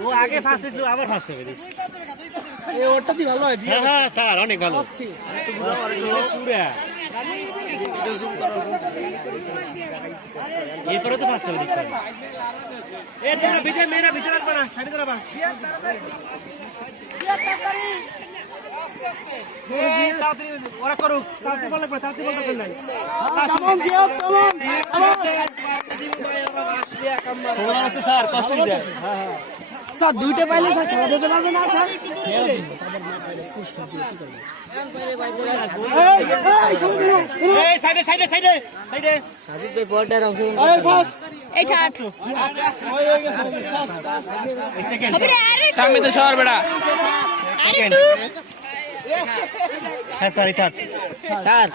ও আগে ফার্স্ট ছিল আবার ফার্স্ট হবে ওটা দি ভালো হয়। হ্যাঁ হ্যাঁ স্যার অনেক ভালো পুরা এরপরে তো ফার্স্ট হবে দেখতে এ তোমরা ভিতরে মেয়েরা ভিতরে রাখবা না সাইডে দাঁড়াবা ওরা করুক তাড়াতাড়ি বলে তাড়াতাড়ি বলতে পারলেন স্যার কষ্ট হয়ে যায় স্যার দুইটা পাইলে স্যার খেলা দিতে পারবে না স্যার এই সাইডে সাইডে সাইডে সাইডে সাজিদ ভাই বলটার অংশ এই ঠাট সামনে তো শহর বেড়া আরে টু হ্যাঁ স্যার এই থার্ড স্যার